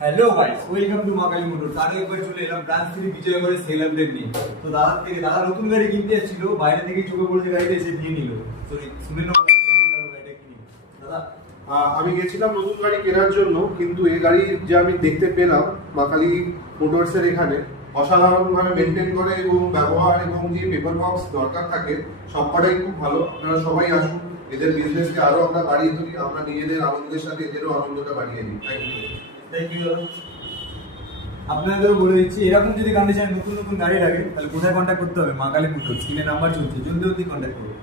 Hello guys, welcome to মা Kali motors. আরো একবার চলে এলাম ব্রাঞ্চ 3 বিজয়গড়ের সেল আপডেট নিয়ে। তো দাদা নতুন গাড়ি কিনতে এসেছিল, বাইরে থেকে চোখে পড়েছে গাড়িটা, এসে নিয়ে নিল। তো শুনে নাও কেমন লাগলো গাড়িটা কিনে। দাদা, আমি গেছিলাম নতুন গাড়ি কেনার জন্য, কিন্তু এই গাড়ি যে আমি দেখতে পেলাম মা কালী মোটরসের এখানে অসাধারণভাবে মেনটেন করে এবং ব্যবহার এবং যে পেপার বক্স দরকার থাকে সবকটাই খুব ভালো। আপনারা সবাই আসুন, এদের বিজনেসকে আরো আমরা বাড়িয়ে তুলি, আমরা নিজেদের আনন্দের সাথে এদেরও আনন্দটা বাড়িয়ে দিই। Thank you. আপনাদেরও বলে দিচ্ছি, এরকম যদি কন্ডিশনে নতুন নতুন গাড়ি লাগে তাহলে কোথায় কন্ট্যাক্ট করতে হবে? মা কালী মোটরস, স্ক্রিনে নাম্বার চলছে, জলদি জলদি কন্ট্যাক্ট করুন।